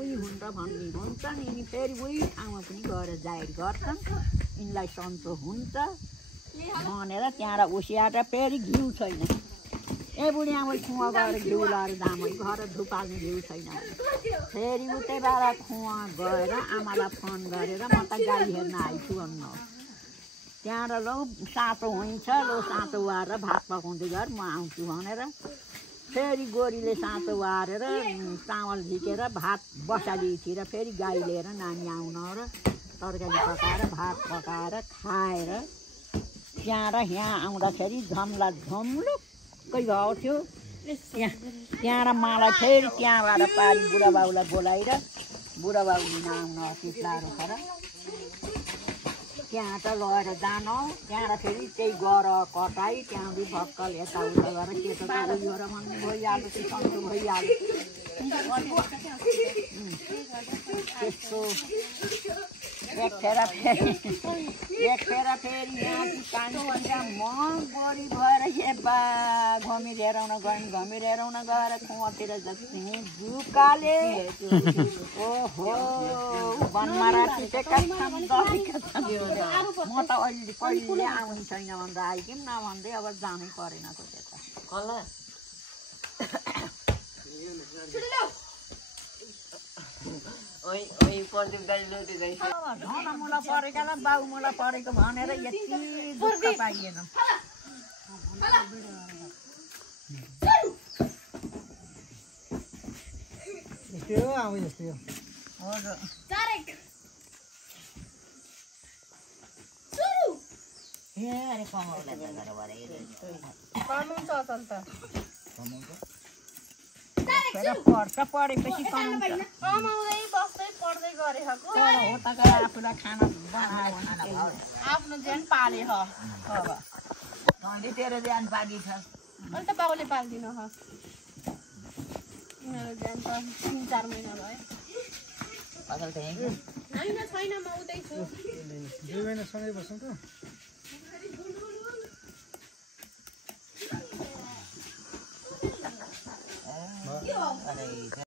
उही हुन्छ भन्ने हुन्छ नि यिनी फेरि उही ठाउँमा पनि गएर जाहेर गर्छन् यिनलाई सन्चो हुन्छ भनेर त्यहाँबाट उसिएर फेरि घिउ छैन ए बुढी आमा खुवा गएर घिउ लगाएर जाम घर धुपाल्ने घिउ छैन फेरि उतैबाट खुवा गएर आमालाई फोन गरेर म त गाई हेर्न आइछु भन्नु त्यहाँबाट लौ सातो हुन्छ लौ सातो वारेर भात पकाउँदै गर म आउँछु भनेर फेरि गोरीले सातो वारेर चामल झिकेर भात बसालितिर फेरि गाई लिएर नानी आउन र तरकारी पकाएर भात पकाएर खाएर त्यहाँबाट यहाँ आउँदाखेरि झम्ला झम्लुक्कै भएको थियो त्यहाँबाट मलाई फेरि त्यहाँबाट पारी बुढाबाउलाई बोलाएर बुढाबाउ लिन आउन चिप्लाएर खर त्यहाँ त लगेर जान त्यहाँबाट फेरि त्यही गर कटाइ त्यहाँदेखि भक्कल यताउता गरेर के त उयो र भन्ने भइहाल्यो त्यो सन्चो भइहाल्यो त्यस्तो एक फेर फेरि यहाँ कान्छीतिर म गोरी भएर हेबा घमिर हेराउन गयौँ घमिर हेराउन गएर खुवातिर जति जुकाले ओहो बनमारा टिपेका छन् दहीका छन् म त अहिले कहिले आउने छैन भन्दा आइकिम नभन्दै अब जानै परेन त त्यता मलाई परेकालाई बाउ मलाई परेको भनेर यति दुःख पाइएन पढेपछि आफूलाई खाना बनायो आफ्नो ज्यान पाले तेरो ज्यान पाली छ अहिले त बाउले पालिदिनु मेरो ज्यान त 3-4 महिना भयो छैन म उतै छु 2 महिना सँगै बस्छौँ त